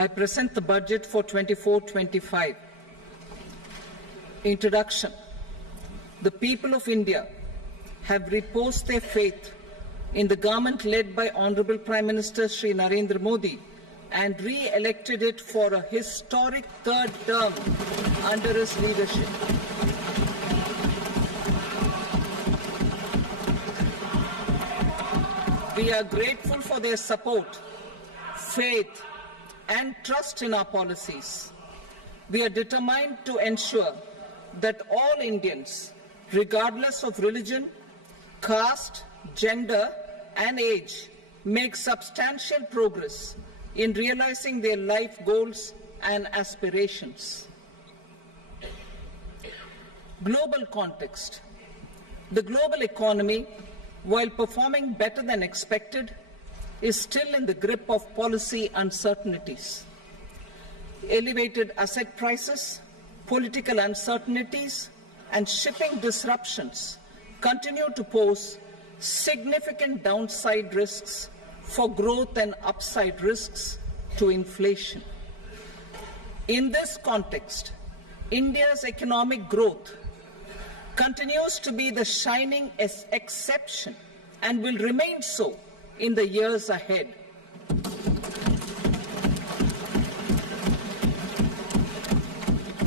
I present the budget for 24-25. Introduction. The people of India have reposed their faith in the government led by Honorable Prime Minister Shri Narendra Modi and re-elected it for a historic third term under his leadership. We are grateful for their support, faith, and trust in our policies. We are determined to ensure that all Indians, regardless of religion, caste, gender, and age, make substantial progress in realizing their life goals and aspirations. Global context. The global economy, while performing better than expected, is still in the grip of policy uncertainties. Elevated asset prices, political uncertainties, and shipping disruptions continue to pose significant downside risks for growth and upside risks to inflation. In this context, India's economic growth continues to be the shining exception and will remain so in the years ahead.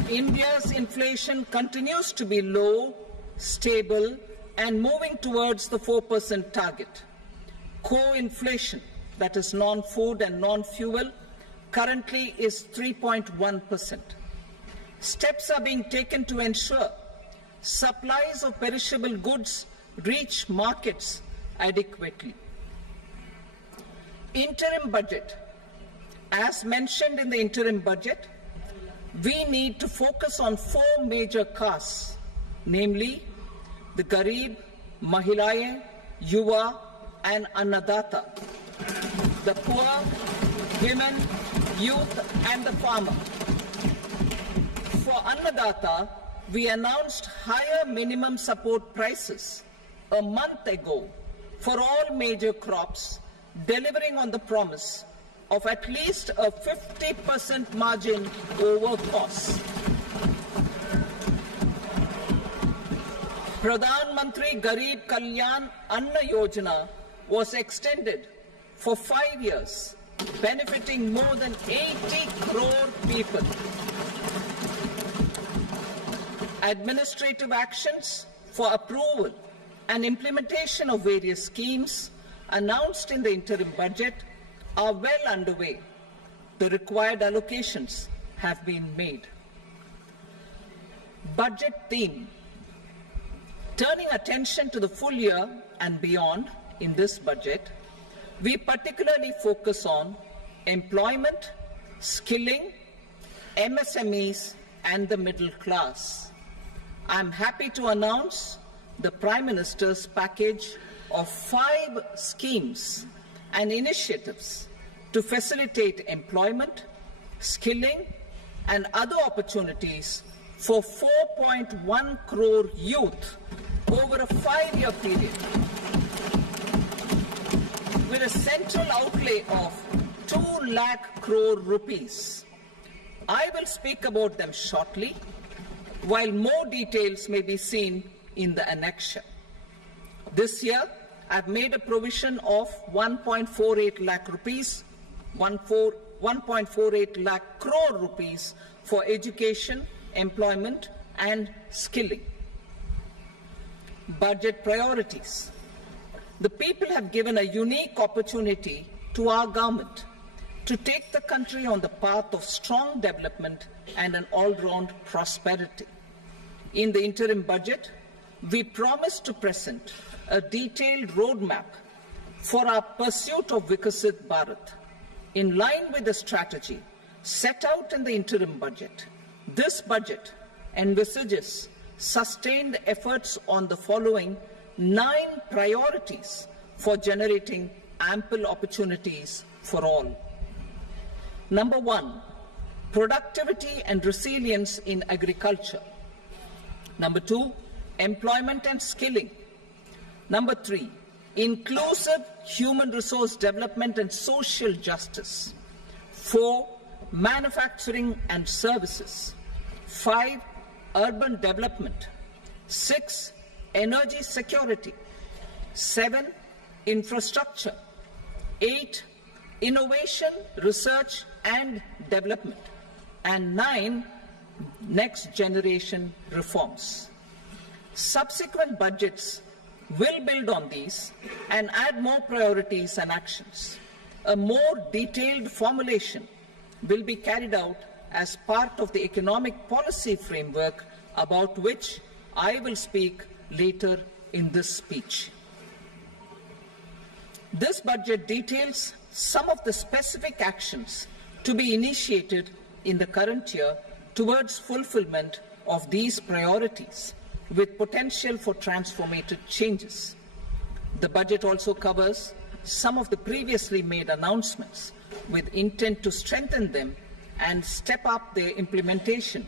India's inflation continues to be low, stable, and moving towards the 4% target. Core inflation, that is non-food and non-fuel, currently is 3.1%. Steps are being taken to ensure supplies of perishable goods reach markets adequately. Interim budget. As mentioned in the interim budget, we need to focus on 4 major castes, namely the Garib, Mahilaye, Yuva, and Annadata, the poor, women, youth, and the farmer. For Annadata, we announced higher minimum support prices a month ago for all major crops, delivering on the promise of at least a 50% margin over costs. Pradhan Mantri Garib Kalyan Anna Yojana was extended for 5 years, benefiting more than 80 crore people. Administrative actions for approval and implementation of various schemes announced in the interim budget are well underway. The required allocations have been made. Budget theme. Turning attention to the full year and beyond in this budget, we particularly focus on employment, skilling, MSMEs, and the middle class. I am happy to announce the Prime Minister's package of 5 schemes and initiatives to facilitate employment, skilling, and other opportunities for 4.1 crore youth over a 5-year period, with a central outlay of 2 lakh crore rupees. I will speak about them shortly, while more details may be seen in the annexure. This year, I've made a provision of 1.48 lakh rupees, 1.48 lakh crore rupees for education, employment, and skilling. Budget priorities. The people have given a unique opportunity to our government to take the country on the path of strong development and an all-round prosperity. In the interim budget, we promise to present a detailed roadmap for our pursuit of Vikasit Bharat. In line with the strategy set out in the interim budget, this budget envisages sustained efforts on the following 9 priorities for generating ample opportunities for all. Number 1, productivity and resilience in agriculture. Number 2, employment and skilling. Number 3, inclusive human resource development and social justice. 4, manufacturing and services. 5, urban development. 6, energy security. 7, infrastructure. 8, innovation, research and development. And 9, next generation reforms. Subsequent budgets will build on these and add more priorities and actions. A more detailed formulation will be carried out as part of the economic policy framework about which I will speak later in this speech. This budget details some of the specific actions to be initiated in the current year towards fulfillment of these priorities, with potential for transformative changes. The budget also covers some of the previously made announcements with intent to strengthen them and step up their implementation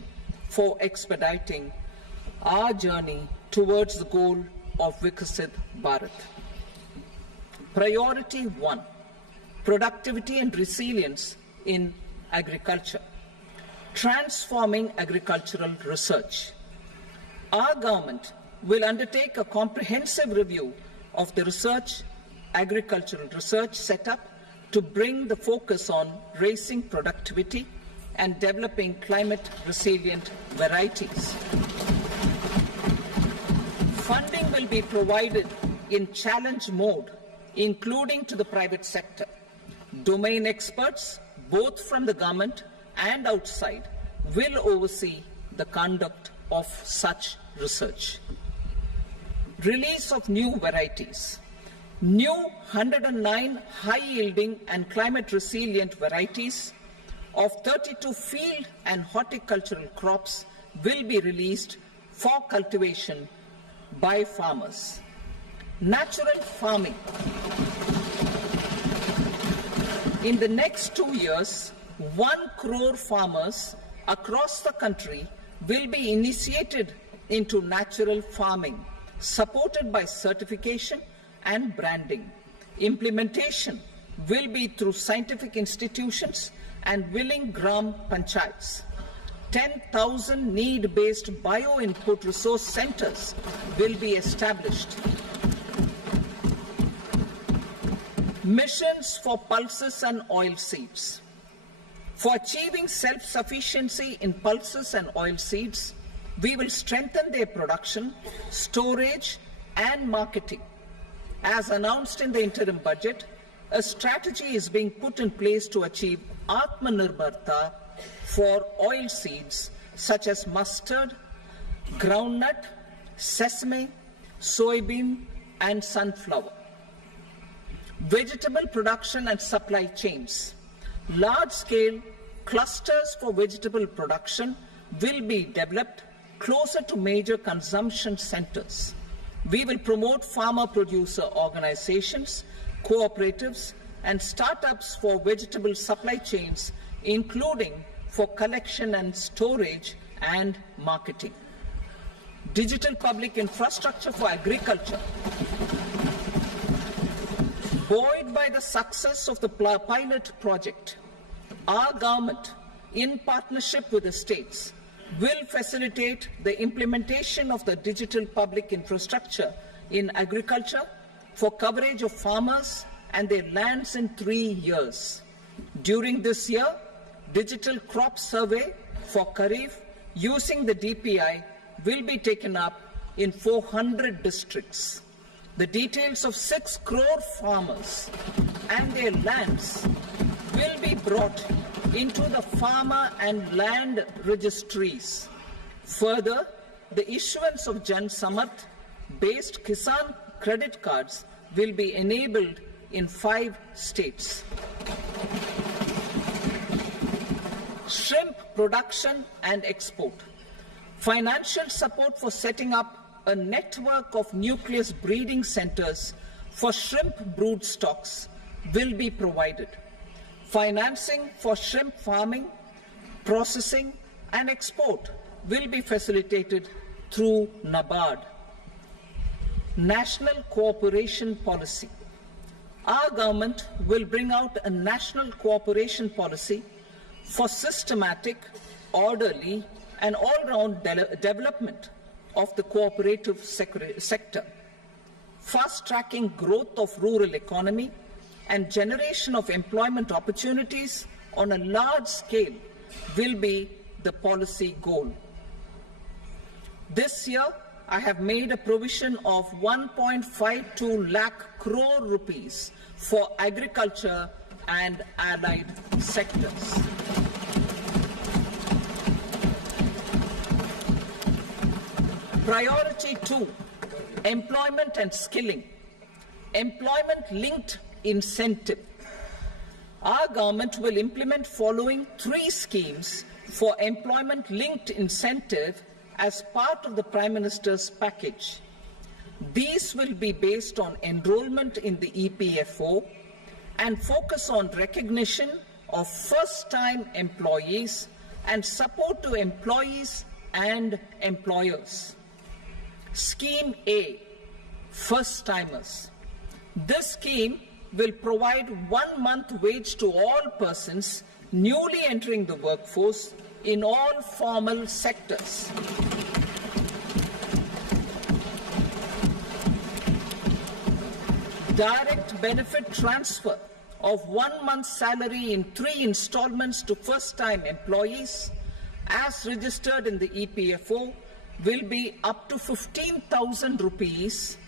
for expediting our journey towards the goal of Viksit Bharat. Priority 1, productivity and resilience in agriculture. Transforming agricultural research. Our government will undertake a comprehensive review of the agricultural research setup to bring the focus on raising productivity and developing climate-resilient varieties. Funding will be provided in challenge mode, including to the private sector. Domain experts, both from the government and outside, will oversee the conduct of such research. Release of new varieties. New 109 high-yielding and climate-resilient varieties of 32 field and horticultural crops will be released for cultivation by farmers. Natural farming. In the next 2 years, 1 crore farmers across the country will be initiated into natural farming, supported by certification and branding. Implementation will be through scientific institutions and willing gram panchayats. 10,000 need-based bio-input resource centers will be established. Missions for pulses and oilseeds. For achieving self-sufficiency in pulses and oilseeds, we will strengthen their production, storage, and marketing. As announced in the interim budget, a strategy is being put in place to achieve Atmanirbharta for oilseeds such as mustard, groundnut, sesame, soybean, and sunflower. Vegetable production and supply chains. Large-scale clusters for vegetable production will be developed closer to major consumption centers. We will promote farmer-producer organizations, cooperatives, and startups for vegetable supply chains, including for collection and storage and marketing. Digital public infrastructure for agriculture. Buoyed by the success of the pilot project, our government, in partnership with the states, will facilitate the implementation of the digital public infrastructure in agriculture for coverage of farmers and their lands in 3 years. During this year, digital crop survey for Kharif using the DPI will be taken up in 400 districts. The details of 6 crore farmers and their lands will be brought into the farmer and land registries. Further, the issuance of Jan Samarth-based Kisan credit cards will be enabled in 5 states. Shrimp production and export. Financial support for setting up a network of nucleus breeding centers for shrimp brood stocks will be provided. Financing for shrimp farming, processing, and export will be facilitated through NABARD. National cooperation policy. Our government will bring out a national cooperation policy for systematic, orderly, and all-round development of the cooperative sector, fast-tracking growth of rural economy and generation of employment opportunities on a large scale will be the policy goal. This year, I have made a provision of 1.52 lakh crore rupees for agriculture and allied sectors. Priority 2, employment and skilling. Employment-linked incentive. Our government will implement following 3 schemes for employment-linked incentive as part of the Prime Minister's package. These will be based on enrollment in the EPFO and focus on recognition of first-time employees and support to employees and employers. Scheme A, first-timers. This scheme will provide 1 month wage to all persons newly entering the workforce in all formal sectors. Direct benefit transfer of 1 month's salary in 3 installments to first-time employees as registered in the EPFO will be up to 15,000 rupees.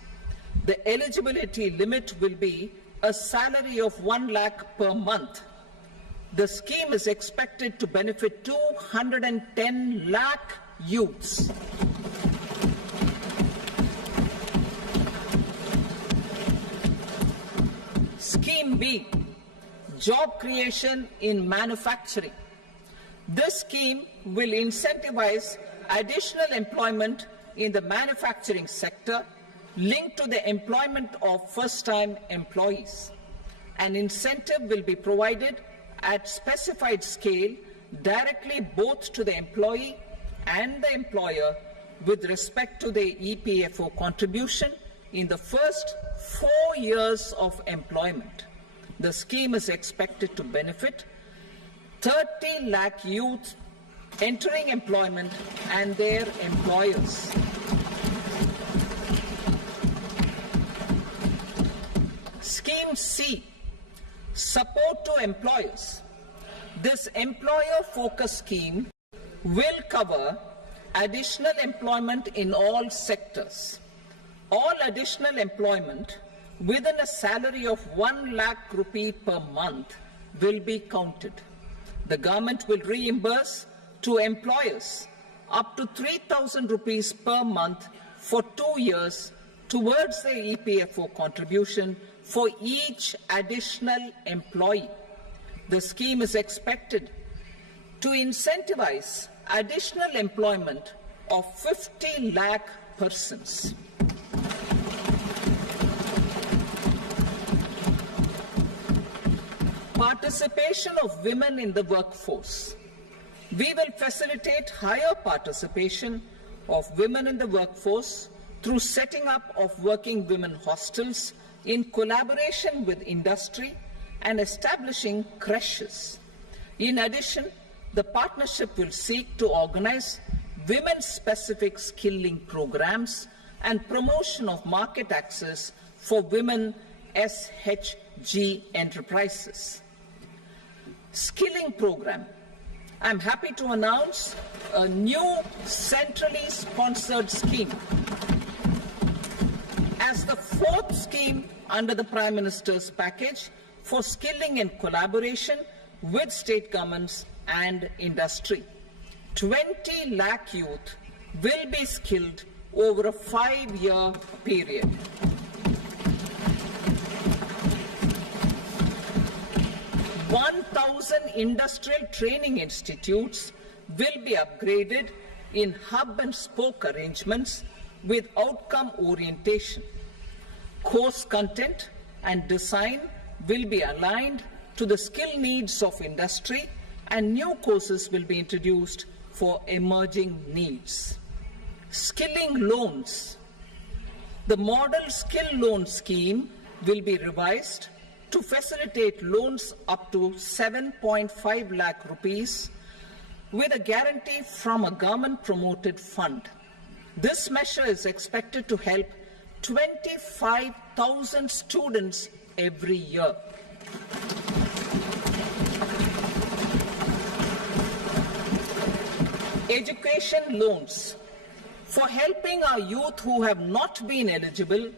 The eligibility limit will be a salary of 1 lakh per month. The scheme is expected to benefit 210 lakh youths. Scheme B, job creation in manufacturing. This scheme will incentivize additional employment in the manufacturing sector linked to the employment of first-time employees. An incentive will be provided at specified scale directly both to the employee and the employer with respect to the EPFO contribution in the first 4 years of employment. The scheme is expected to benefit 30 lakh youth entering employment and their employers. Scheme C, support to employers. This employer-focused scheme will cover additional employment in all sectors. All additional employment within a salary of 1 lakh rupee per month will be counted. The government will reimburse to employers up to 3,000 rupees per month for 2 years towards the EPFO contribution for each additional employee. The scheme is expected to incentivize additional employment of 50 lakh persons. Participation of women in the workforce. We will facilitate higher participation of women in the workforce through setting up of working women hostels in collaboration with industry and establishing creches. In addition, the partnership will seek to organize women-specific skilling programs and promotion of market access for women SHG enterprises. Skilling program. I'm happy to announce a new centrally sponsored scheme as the 4th scheme under the Prime Minister's package for skilling in collaboration with state governments and industry. 20 lakh youth will be skilled over a 5-year period. $1,000 industrial training institutes will be upgraded in hub and spoke arrangements with outcome orientation. Course content and design will be aligned to the skill needs of industry, and new courses will be introduced for emerging needs. Skilling loans. The model skill loan scheme will be revised to facilitate loans up to 7.5 lakh rupees with a guarantee from a government-promoted fund. This measure is expected to help 25,000 students every year. Education loans for helping our youth who have not been eligible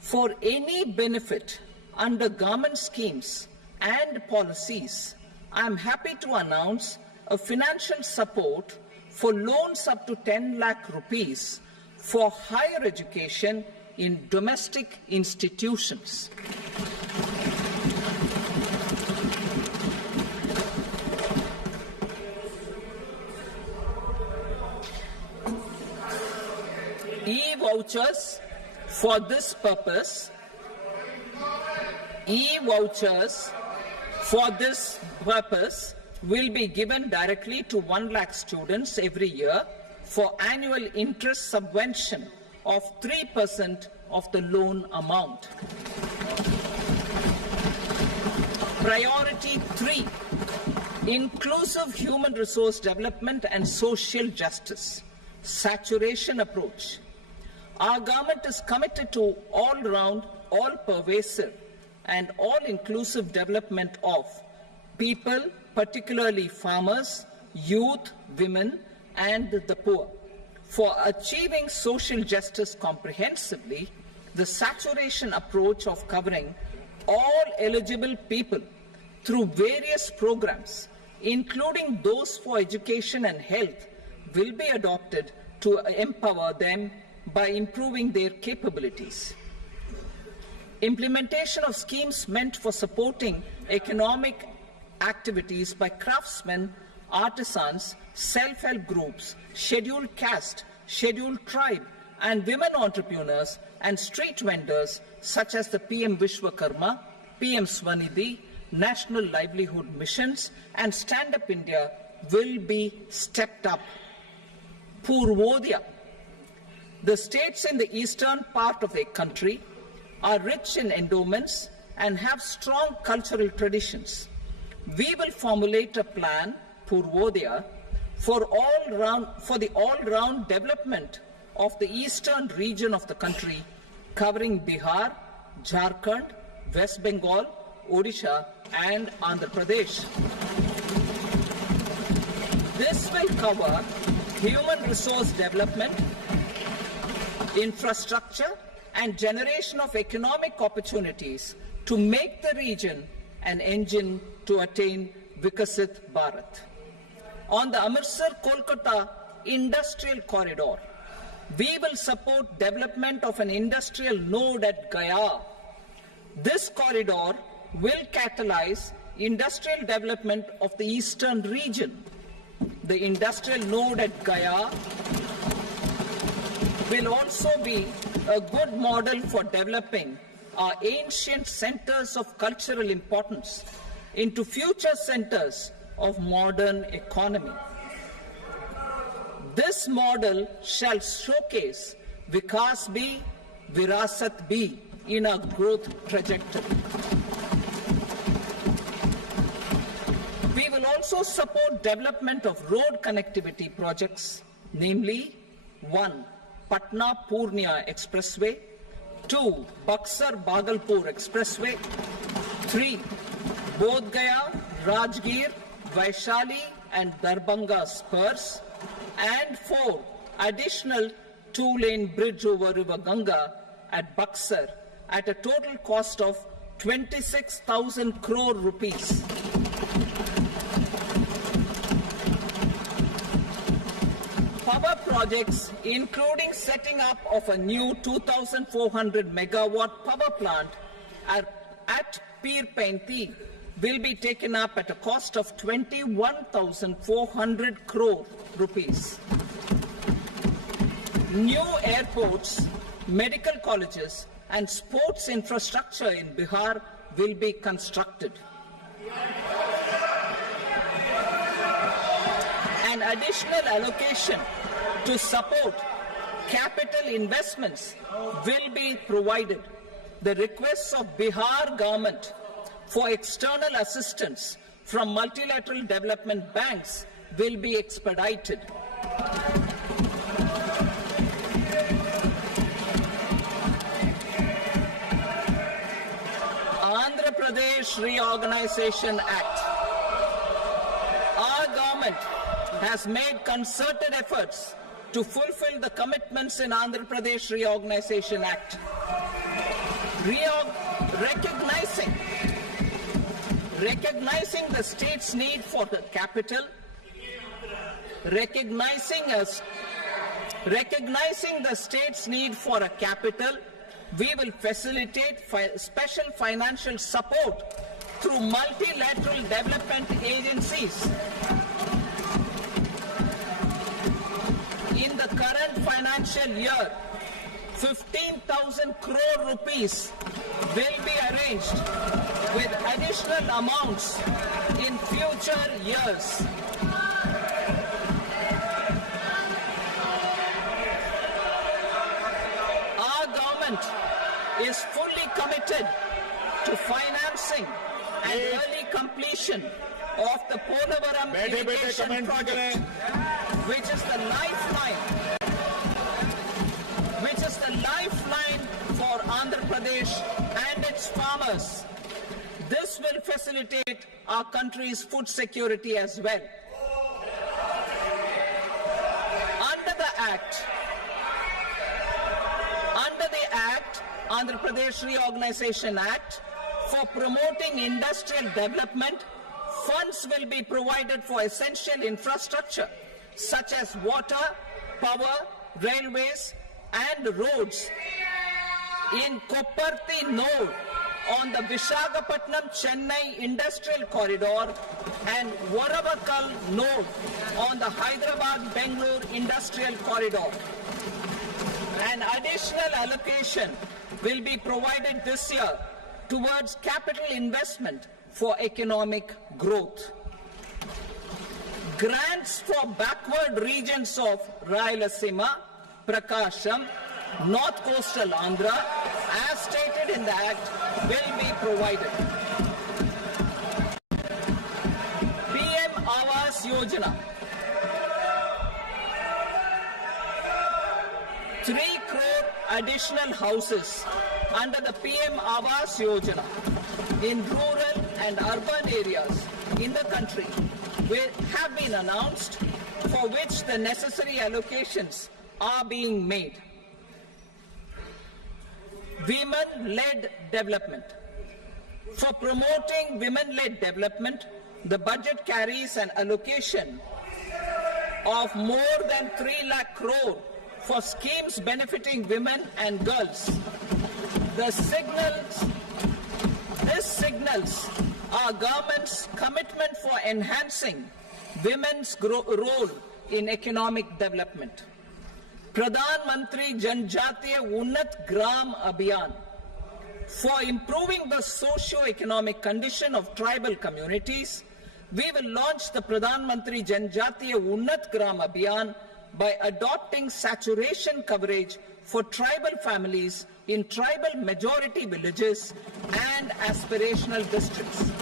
for any benefit under government schemes and policies. I am happy to announce a financial support for loans up to 10 lakh rupees for higher education in domestic institutions. E-vouchers for this purpose. E-vouchers for this purpose will be given directly to 1 lakh students every year for annual interest subvention of 3% of the loan amount. Priority 3, inclusive human resource development and social justice, saturation approach. Our government is committed to all-round, all-pervasive and all-inclusive development of people, particularly farmers, youth, women, and the poor. For achieving social justice comprehensively, the saturation approach of covering all eligible people through various programs, including those for education and health, will be adopted to empower them by improving their capabilities. Implementation of schemes meant for supporting economic activities by craftsmen, artisans, self-help groups, scheduled caste, scheduled tribe, and women entrepreneurs and street vendors such as the PM Vishwakarma, PM Swanidhi, National Livelihood Missions, and Stand Up India will be stepped up. Purvodaya. The states in the eastern part of the country are rich in endowments and have strong cultural traditions. We will formulate a plan, Purvodaya, for the all-round development of the eastern region of the country, covering Bihar, Jharkhand, West Bengal, Odisha, and Andhra Pradesh. This will cover human resource development, infrastructure, and generation of economic opportunities to make the region an engine to attain Vikasit Bharat. On the Amritsar-Kolkata Industrial Corridor, we will support development of an industrial node at Gaya. This corridor will catalyze industrial development of the eastern region. The industrial node at Gaya will also be a good model for developing our ancient centers of cultural importance into future centers of modern economy. This model shall showcase Vikas Bhi, Virasat Bhi in our growth trajectory. We will also support development of road connectivity projects, namely 1. Patna-Purnia Expressway, 2. Buxar-Bhagalpur Expressway, 3. Bodh Gaya, Rajgir, Vaishali and Darbhanga spurs, and 4. Additional 2-lane bridge over River Ganga at Buxar at a total cost of 26,000 crore rupees. Power projects, including setting up of a new 2,400 megawatt power plant at Pir Painti, will be taken up at a cost of 21,400 crore rupees. New airports, medical colleges, and sports infrastructure in Bihar will be constructed. An additional allocation to support capital investments will be provided. The requests of Bihar government for external assistance from multilateral development banks will be expedited. Andhra Pradesh Reorganization Act. Our government has made concerted efforts to fulfill the commitments in Andhra Pradesh Reorganization Act. Recognizing the state's need for the capital, recognizing the state's need for a capital, we will facilitate special financial support through multilateral development agencies. In the current financial year, 15,000 crore rupees will be arranged with additional amounts in future years. Our government is fully committed to financing and early completion of the Polavaram irrigation project, which is the lifeline for Andhra Pradesh and its farmers. This will facilitate our country's food security as well. Under the Andhra Pradesh Reorganization Act, for promoting industrial development, funds will be provided for essential infrastructure such as water, power, railways, and roads. In Kopparthi node on the Visakhapatnam-Chennai Industrial Corridor and Varavakal node on the Hyderabad-Bengaluru Industrial Corridor. An additional allocation will be provided this year towards capital investment for economic growth. Grants for backward regions of Rayalaseema, Prakasham, North Coastal Andhra, as stated in the Act, will be provided. PM Awas Yojana. 3 crore additional houses under the PM Awas Yojana in rural and urban areas in the country have been announced, for which the necessary allocations are being made. Women-led development. For promoting women-led development, the budget carries an allocation of more than 3 lakh crore for schemes benefiting women and girls. This signals our government's commitment for enhancing women's role in economic development. Pradhan Mantri Janjatiya Unnat Gram Abhiyan. For improving the socio-economic condition of tribal communities, we will launch the Pradhan Mantri Janjatiya Unnat Gram Abhiyan by adopting saturation coverage for tribal families in tribal majority villages and aspirational districts.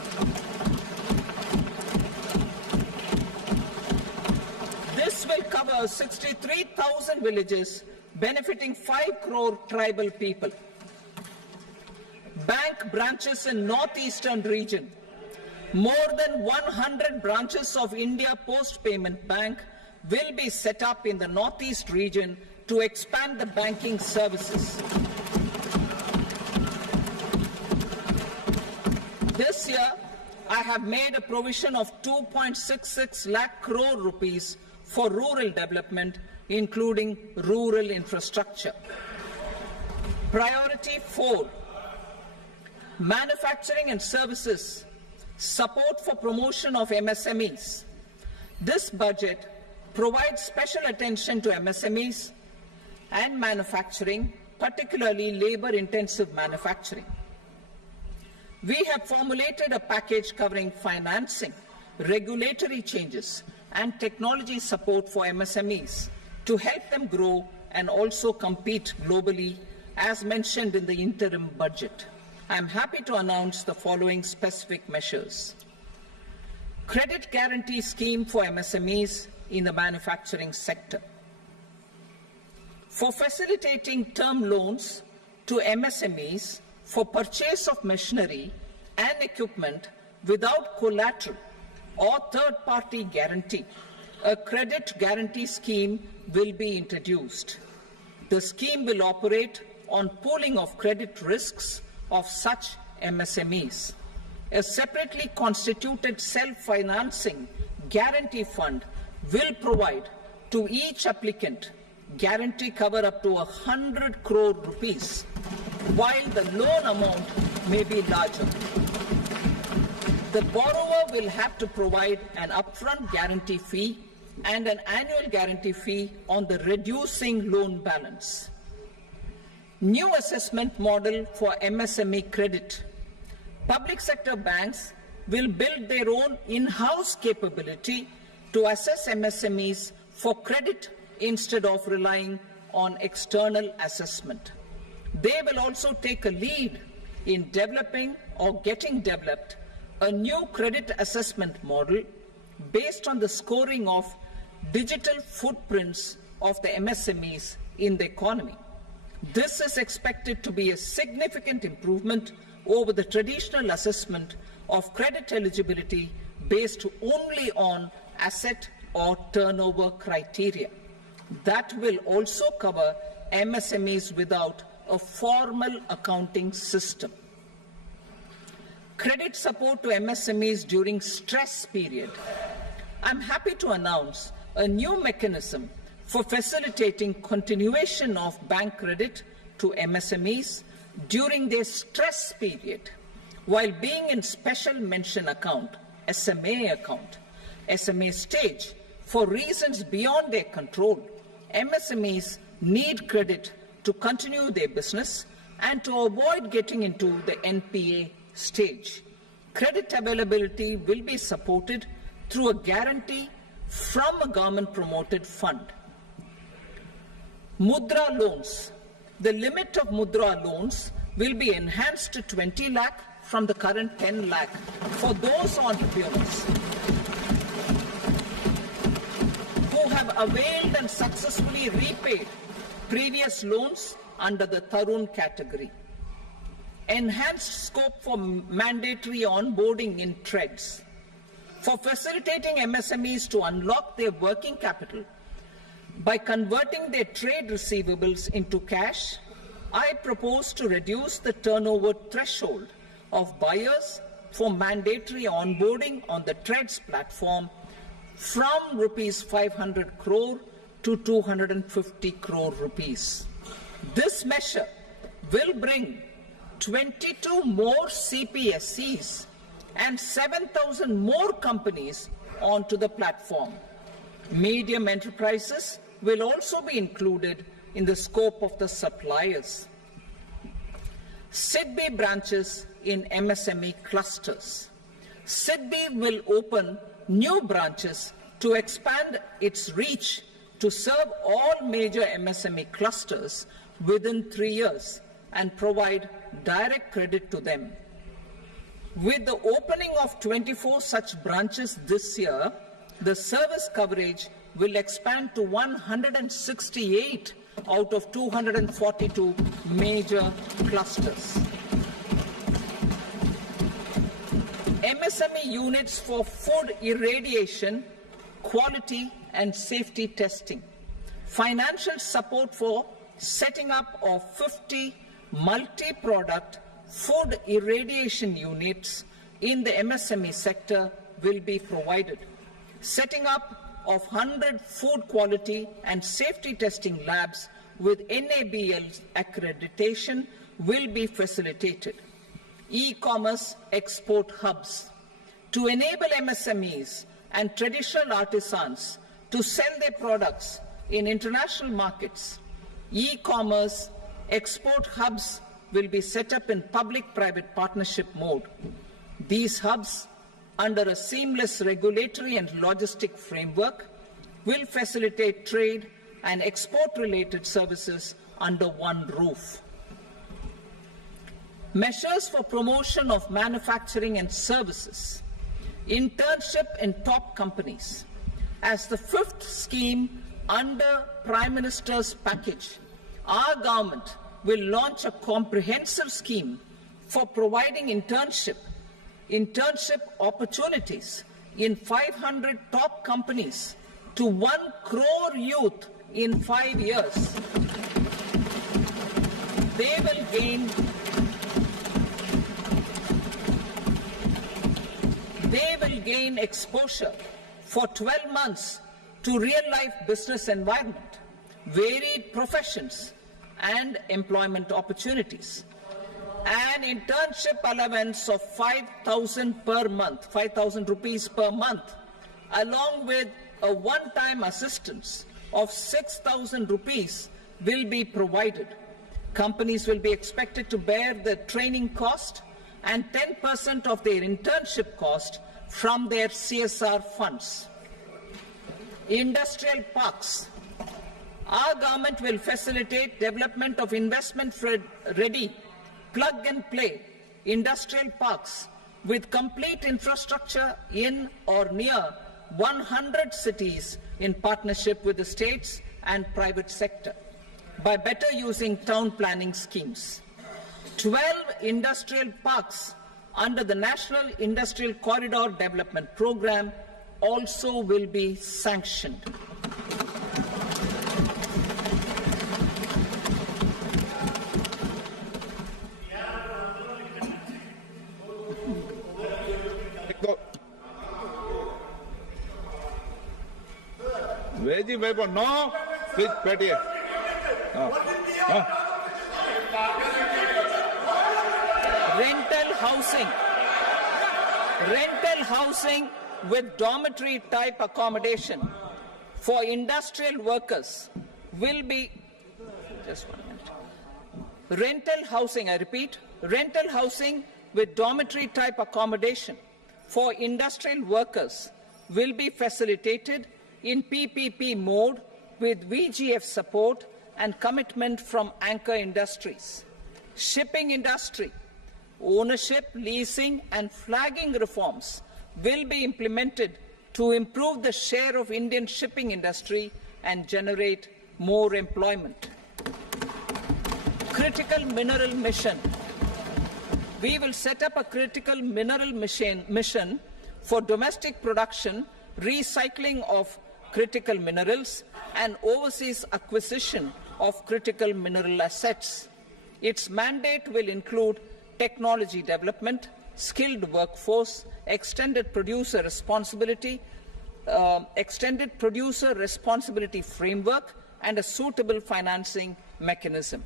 This will cover 63,000 villages, benefiting 5 crore tribal people. Bank branches in northeastern region. More than 100 branches of India Post Payment Bank will be set up in the northeast region to expand the banking services. This year, I have made a provision of 2.66 lakh crore rupees for rural development, including rural infrastructure. Priority 4, manufacturing and services, support for promotion of MSMEs. This budget provides special attention to MSMEs and manufacturing, particularly labor-intensive manufacturing. We have formulated a package covering financing, regulatory changes, and technology support for MSMEs to help them grow and also compete globally, as mentioned in the interim budget. I am happy to announce the following specific measures. Credit guarantee scheme for MSMEs in the manufacturing sector. For facilitating term loans to MSMEs for purchase of machinery and equipment without collateral or third-party guarantee, a credit guarantee scheme will be introduced. The scheme will operate on pooling of credit risks of such MSMEs. A separately constituted self-financing guarantee fund will provide to each applicant guarantee cover up to 100 crore rupees, while the loan amount may be larger. The borrower will have to provide an upfront guarantee fee and an annual guarantee fee on the reducing loan balance. New assessment model for MSME credit. Public sector banks will build their own in-house capability to assess MSMEs for credit instead of relying on external assessment. They will also take a lead in developing or getting developed a new credit assessment model based on the scoring of digital footprints of the MSMEs in the economy. This is expected to be a significant improvement over the traditional assessment of credit eligibility based only on asset or turnover criteria. That will also cover MSMEs without a formal accounting system. Credit support to MSMEs during stress period. I'm happy to announce a new mechanism for facilitating continuation of bank credit to MSMEs during their stress period while being in special mention account, SMA stage, for reasons beyond their control. MSMEs need credit to continue their business and to avoid getting into the NPA stage. Credit availability will be supported through a guarantee from a government-promoted fund. Mudra loans. The limit of Mudra loans will be enhanced to 20 lakh from the current 10 lakh for those entrepreneurs who have availed and successfully repaid previous loans under the Tarun category. Enhanced scope for mandatory onboarding in TReDS. For facilitating MSMEs to unlock their working capital by converting their trade receivables into cash, I propose to reduce the turnover threshold of buyers for mandatory onboarding on the TReDS platform from rupees 500 crore to 250 crore rupees. This measure will bring 22 more CPSCs and 7,000 more companies onto the platform. Medium enterprises will also be included in the scope of the suppliers. SIDBI branches in MSME clusters. SIDBI will open new branches to expand its reach to serve all major MSME clusters within 3 years and provide direct credit to them. With the opening of 24 such branches this year, the service coverage will expand to 168 out of 242 major clusters. MSME units for food irradiation, quality and safety testing. Financial support for setting up of 50 multi-product food irradiation units in the MSME sector will be provided. Setting up of 100 food quality and safety testing labs with NABL accreditation will be facilitated. E-commerce export hubs. To enable MSMEs and traditional artisans to sell their products in international markets, e-commerce export hubs will be set up in public-private partnership mode. These hubs, under a seamless regulatory and logistic framework, will facilitate trade and export-related services under one roof. Measures for promotion of manufacturing and services, internship in top companies. As the fifth scheme under Prime Minister's package, our government will launch a comprehensive scheme for providing internship opportunities in 500 top companies to 1 crore youth in 5 years. They will gain exposure for 12 months to real-life business environment, varied professions, and employment opportunities. An internship allowance of 5,000 per month, 5,000 rupees per month, along with a one-time assistance of 6,000 rupees will be provided. Companies will be expected to bear the training cost and 10% of their internship cost from their CSR funds. Industrial parks. Our government will facilitate development of investment-ready, plug-and-play industrial parks with complete infrastructure in or near 100 cities in partnership with the states and private sector by better using town planning schemes. 12 industrial parks under the National Industrial Corridor Development Program also will be sanctioned. Veggie paper, no. Please, Patty. Rental housing with dormitory type accommodation for industrial workers will be, just 1 minute. Rental housing, I repeat, rental housing with dormitory type accommodation for industrial workers will be facilitated in PPP mode with VGF support and commitment from anchor industries. Shipping industry, ownership, leasing and flagging reforms will be implemented to improve the share of Indian shipping industry and generate more employment. Critical mineral mission. We will set up a critical mineral mission for domestic production, recycling of critical minerals and overseas acquisition of critical mineral assets. Its mandate will include technology development, skilled workforce, extended producer responsibility framework, and a suitable financing mechanism.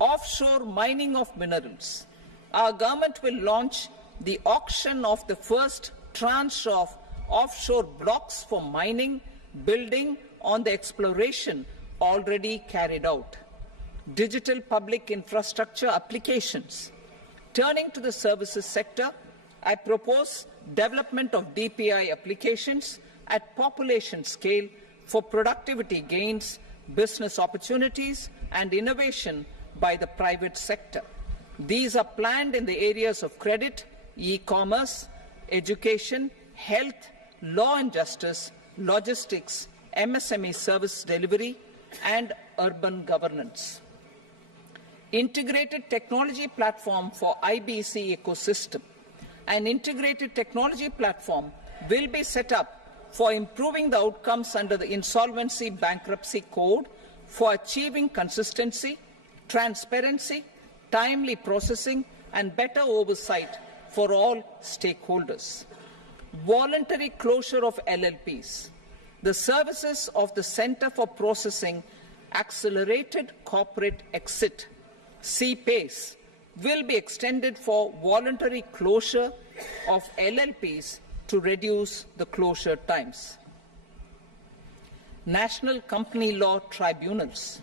Offshore mining of minerals. Our government will launch the auction of the first tranche of offshore blocks for mining, building on the exploration already carried out. Digital public infrastructure applications. Turning to the services sector, I propose development of DPI applications at population scale for productivity gains, business opportunities, and innovation by the private sector. These are planned in the areas of credit, e-commerce, education, health, law and justice, logistics, MSME service delivery, and urban governance. Integrated technology platform for IBC ecosystem. An integrated technology platform will be set up for improving the outcomes under the Insolvency Bankruptcy Code for achieving consistency, transparency, timely processing, and better oversight for all stakeholders. Voluntary closure of LLPs. The services of the Center for Processing Accelerated Corporate Exit, CPACE, will be extended for voluntary closure of LLPs to reduce the closure times. National Company Law Tribunals.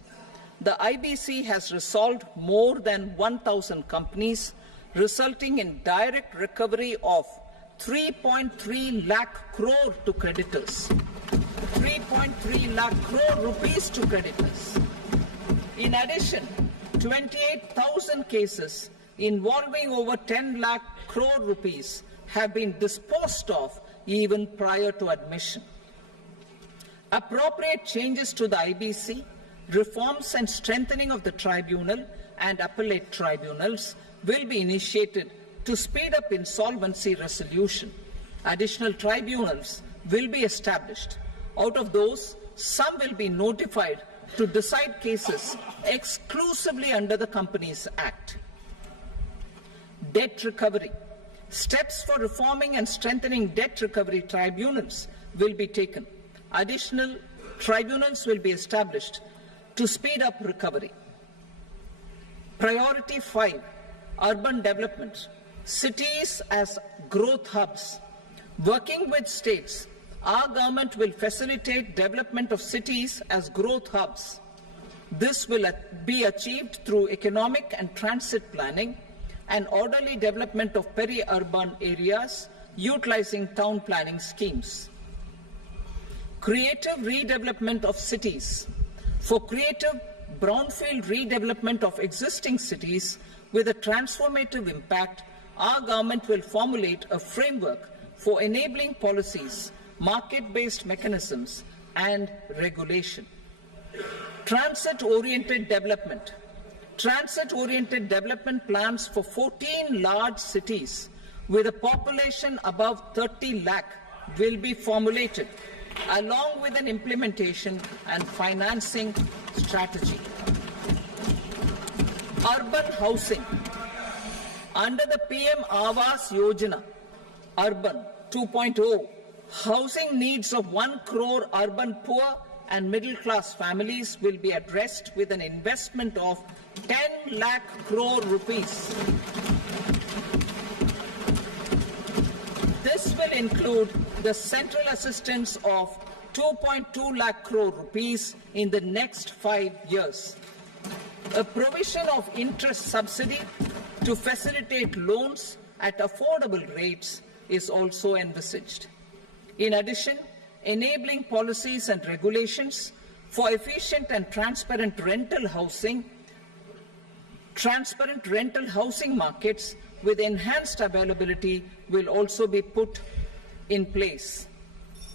The IBC has resolved more than 1,000 companies, resulting in direct recovery of 3.3 lakh crore to creditors. 3.3 lakh crore rupees to creditors. In addition, 28,000 cases involving over 10 lakh crore rupees have been disposed of even prior to admission. Appropriate changes to the IBC, reforms and strengthening of the tribunal and appellate tribunals will be initiated to speed up insolvency resolution. Additional tribunals will be established. Out of those, some will be notified to decide cases exclusively under the Companies Act. Debt recovery. Steps for reforming and strengthening debt recovery tribunals will be taken. Additional tribunals will be established to speed up recovery. Priority 5, urban development. Cities as growth hubs. Working with states, our government will facilitate development of cities as growth hubs. This will be achieved through economic and transit planning and orderly development of peri-urban areas utilizing town planning schemes. Creative redevelopment of cities. For creative brownfield redevelopment of existing cities with a transformative impact, our government will formulate a framework for enabling policies, market-based mechanisms, and regulation. Transit-oriented development. Transit-oriented development plans for 14 large cities with a population above 30 lakh will be formulated, along with an implementation and financing strategy. Urban housing. Under the PM Awas Yojana, Urban 2.0, housing needs of 1 crore urban poor and middle-class families will be addressed with an investment of 10 lakh crore rupees. This will include the central assistance of 2.2 lakh crore rupees in the next 5 years. A provision of interest subsidy to facilitate loans at affordable rates is also envisaged. In addition, enabling policies and regulations for efficient and transparent rental housing markets with enhanced availability will also be put in place.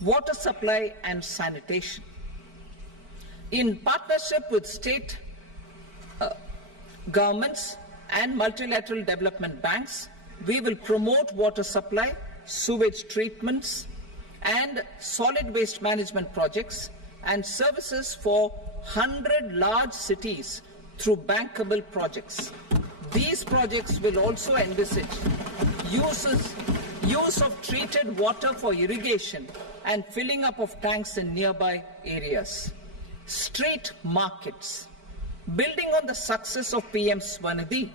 Water supply and sanitation. In partnership with state governments and multilateral development banks, we will promote water supply, sewage treatments, and solid waste management projects and services for 100 large cities through bankable projects. These projects will also envisage use of treated water for irrigation and filling up of tanks in nearby areas. Street markets. Building on the success of PM Swanidhi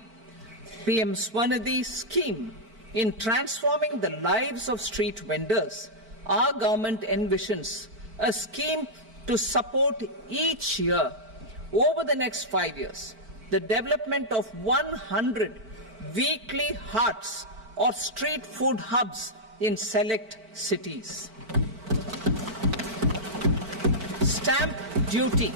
scheme in transforming the lives of street vendors, our government envisions a scheme to support each year over the next 5 years the development of 100 weekly hearts or street food hubs in select cities. Stamp duty.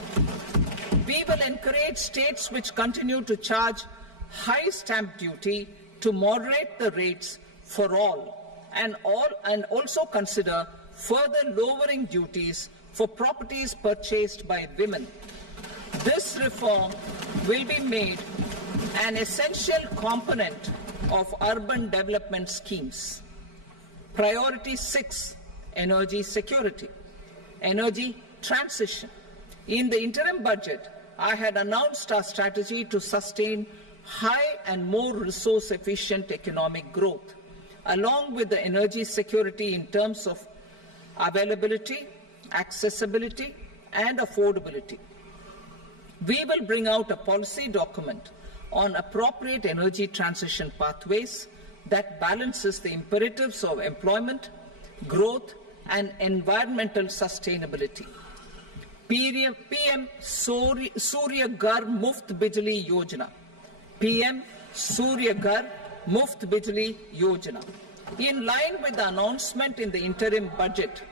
We will encourage states which continue to charge high stamp duty to moderate the rates for all and also consider further lowering duties for properties purchased by women. This reform will be made an essential component of urban development schemes. Priority 6, energy security. Energy transition. In the interim budget, I had announced our strategy to sustain high and more resource-efficient economic growth, along with the energy security in terms of availability, accessibility, and affordability. We will bring out a policy document on appropriate energy transition pathways that balances the imperatives of employment, growth, and environmental sustainability. PM Surya Ghar Muft Bijli Yojana. PM Surya Ghar Muft Bijli Yojana. In line with the announcement in the interim budget,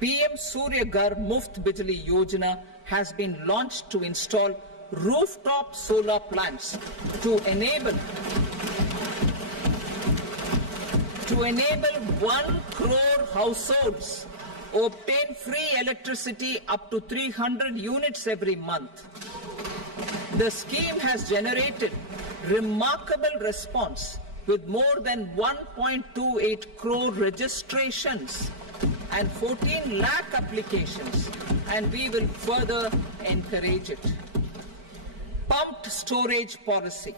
PM Surya Ghar Muft Bijli Yojana has been launched to install rooftop solar plants to enable 1 crore households obtain free electricity up to 300 units every month. The scheme has generated remarkable response with more than 1.28 crore registrations and 14 lakh applications, and we will further encourage it. Pumped storage policy.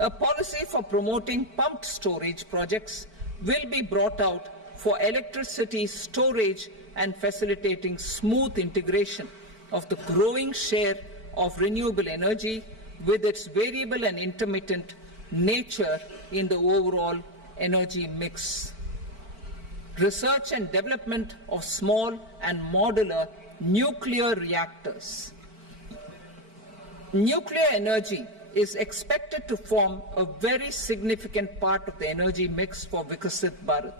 A policy for promoting pumped storage projects will be brought out for electricity storage and facilitating smooth integration of the growing share of renewable energy with its variable and intermittent nature in the overall energy mix. Research and development of small and modular nuclear reactors. Nuclear energy is expected to form a very significant part of the energy mix for Viksit Bharat.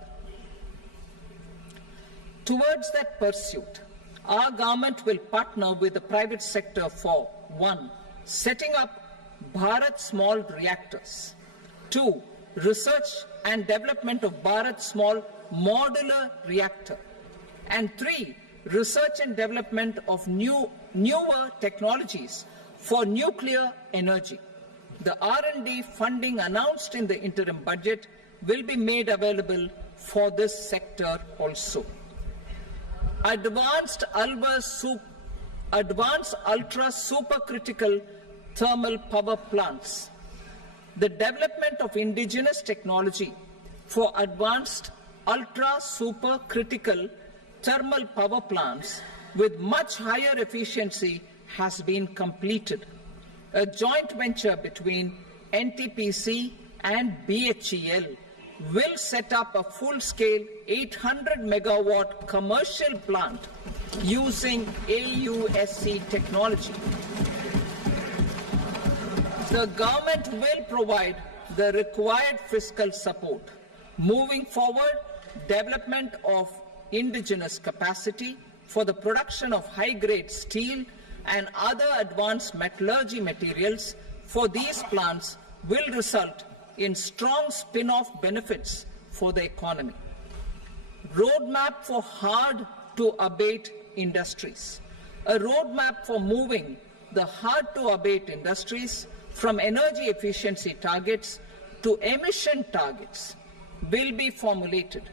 Towards that pursuit, our government will partner with the private sector for 1. Setting up Bharat Small Reactors, 2. Research and development of Bharat Small Modular Reactor, and 3. Research and development of newer technologies for nuclear energy. The R&D funding announced in the interim budget will be made available for this sector also. Advanced ultra supercritical thermal power plants. The development of indigenous technology for advanced ultra supercritical thermal power plants with much higher efficiency has been completed. A joint venture between NTPC and BHEL will set up a full-scale 800 megawatt commercial plant using AUSC technology. The government will provide the required fiscal support. Moving forward, development of indigenous capacity for the production of high-grade steel and other advanced metallurgy materials for these plants will result in strong spin-off benefits for the economy. Roadmap for hard-to-abate industries. A roadmap for moving the hard-to-abate industries from energy efficiency targets to emission targets will be formulated.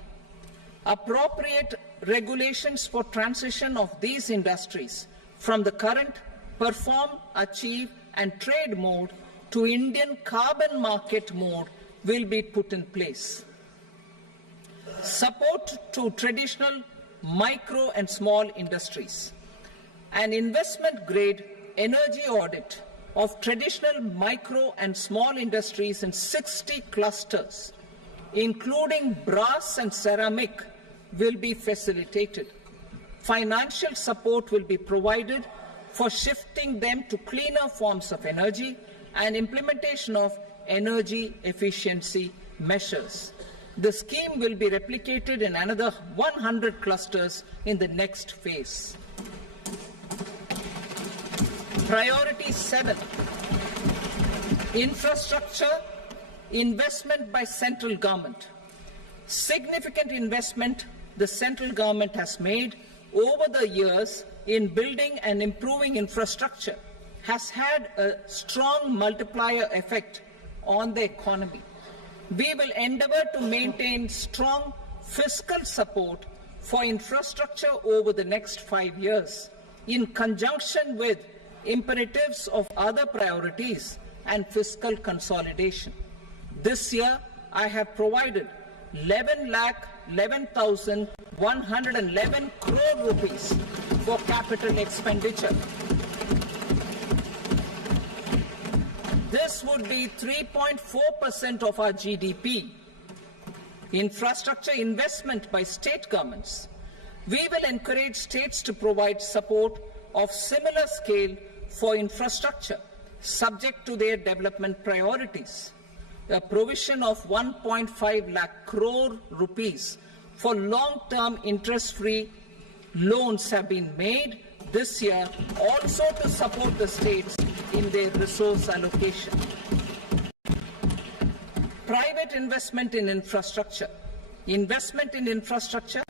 Appropriate regulations for transition of these industries from the current perform, achieve and trade mode to Indian carbon market mode will be put in place. Support to traditional micro and small industries. An investment-grade energy audit of traditional micro and small industries in 60 clusters, including brass and ceramic, will be facilitated. Financial support will be provided for shifting them to cleaner forms of energy and implementation of energy efficiency measures. The scheme will be replicated in another 100 clusters in the next phase. Priority 7, infrastructure investment by central government. Significant investment the central government has made over the years in building and improving infrastructure has had a strong multiplier effect on the economy. We will endeavour to maintain strong fiscal support for infrastructure over the next 5 years in conjunction with imperatives of other priorities and fiscal consolidation. This year, I have provided 11,11,111 crore rupees for capital expenditure. This would be 3.4% of our GDP. Infrastructure investment by state governments. We will encourage states to provide support of similar scale for infrastructure, subject to their development priorities. A provision of 1.5 lakh crore rupees for long-term interest-free loans have been made this year also to support the states in their resource allocation. Private investment in infrastructure. Investment in infrastructure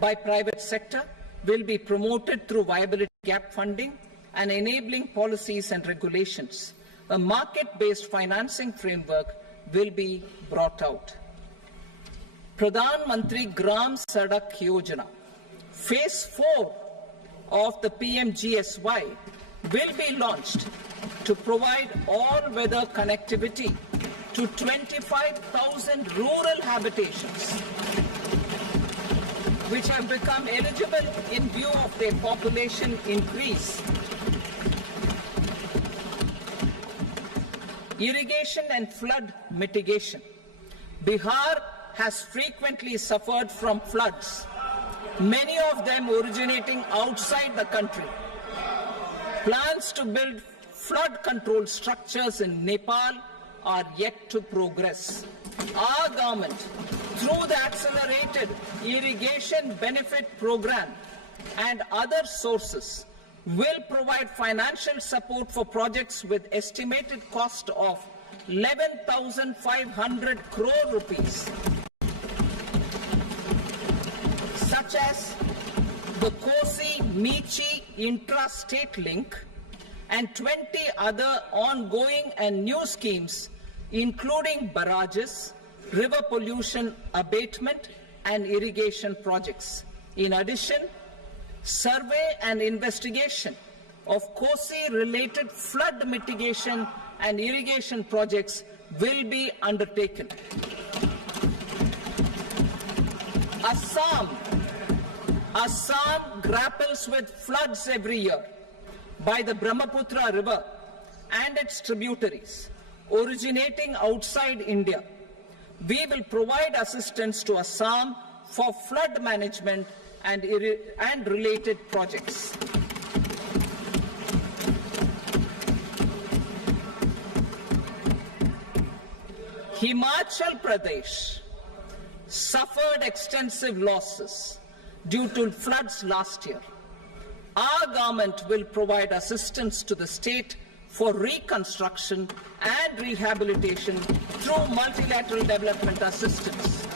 by private sector will be promoted through viability gap funding and enabling policies and regulations. A market-based financing framework will be brought out. Pradhan Mantri Gram Sadak Yojana, Phase 4 of the PMGSY will be launched to provide all-weather connectivity to 25,000 rural habitations, which have become eligible in view of their population increase. Irrigation and flood mitigation. Bihar has frequently suffered from floods, many of them originating outside the country. Plans to build flood control structures in Nepal are yet to progress. Our government, through the Accelerated Irrigation Benefit Program and other sources, will provide financial support for projects with estimated cost of 11,500 crore rupees, such as the Kosi-Michi intra-state link and 20 other ongoing and new schemes, including barrages, river pollution abatement and irrigation projects. In addition, survey and investigation of Kosi-related flood mitigation and irrigation projects will be undertaken. Assam grapples with floods every year by the Brahmaputra River and its tributaries originating outside India. We will provide assistance to Assam for flood management and related projects. Himachal Pradesh suffered extensive losses due to floods last year. Our government will provide assistance to the state for reconstruction and rehabilitation through multilateral development assistance.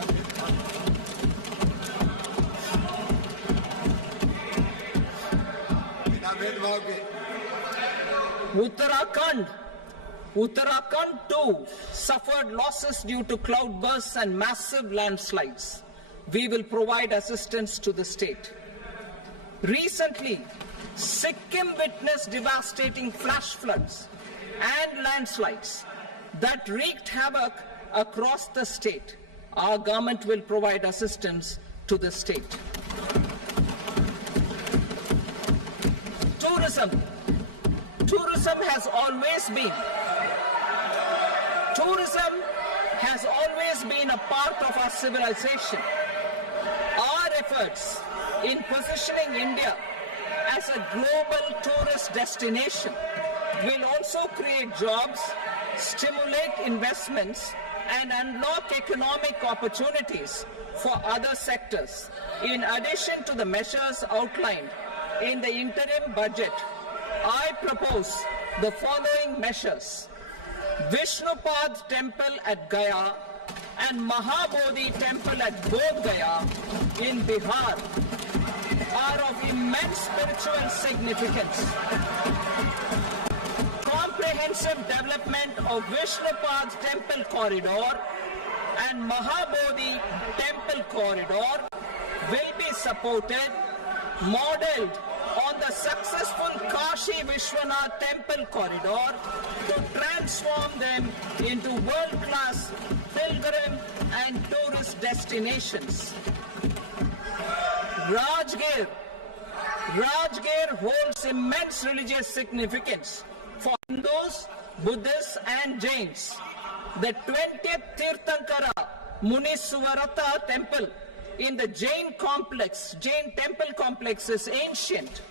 Uttarakhand too suffered losses due to cloudbursts and massive landslides. We will provide assistance to the state. Recently, Sikkim witnessed devastating flash floods and landslides that wreaked havoc across the state. Our government will provide assistance to the state. Tourism. Tourism has always been a part of our civilization. Our efforts in positioning India as a global tourist destination will also create jobs, stimulate investments, and unlock economic opportunities for other sectors. In addition to the measures outlined in the interim budget, I propose the following measures. Vishnupad Temple at Gaya and Mahabodhi Temple at Bodh Gaya in Bihar are of immense spiritual significance. Comprehensive development of Vishnupad Temple Corridor and Mahabodhi Temple Corridor will be supported, modeled on the successful Kashi Vishwanath Temple Corridor to transform them into world-class pilgrim and tourist destinations. Rajgir holds immense religious significance for Hindus, Buddhists and Jains. The 20th Tirthankara Muniswarata Temple in the Jain temple complex is ancient.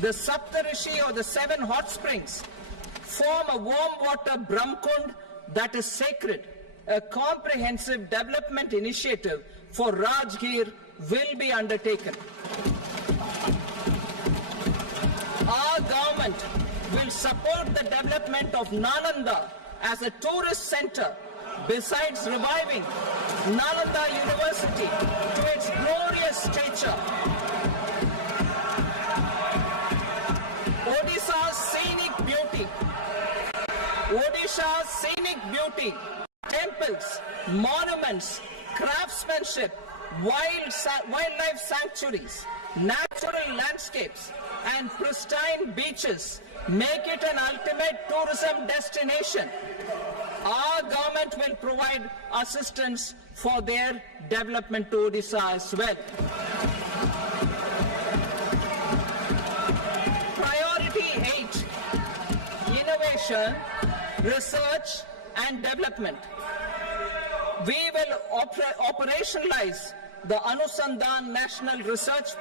The Saptarishi or the 7 hot springs form a warm water Brahmkund that is sacred. A comprehensive development initiative for Rajgir will be undertaken. government will support the development of Nalanda as a tourist center, besides reviving Nalanda University to its glorious stature. Odisha's scenic beauty, temples, monuments, craftsmanship, wildlife sanctuaries, natural landscapes, and pristine beaches make it an ultimate tourism destination. Our government will provide assistance for their development to Odisha as well. Priority 8, innovation, research and development. We will operationalize the Anusandhan National Research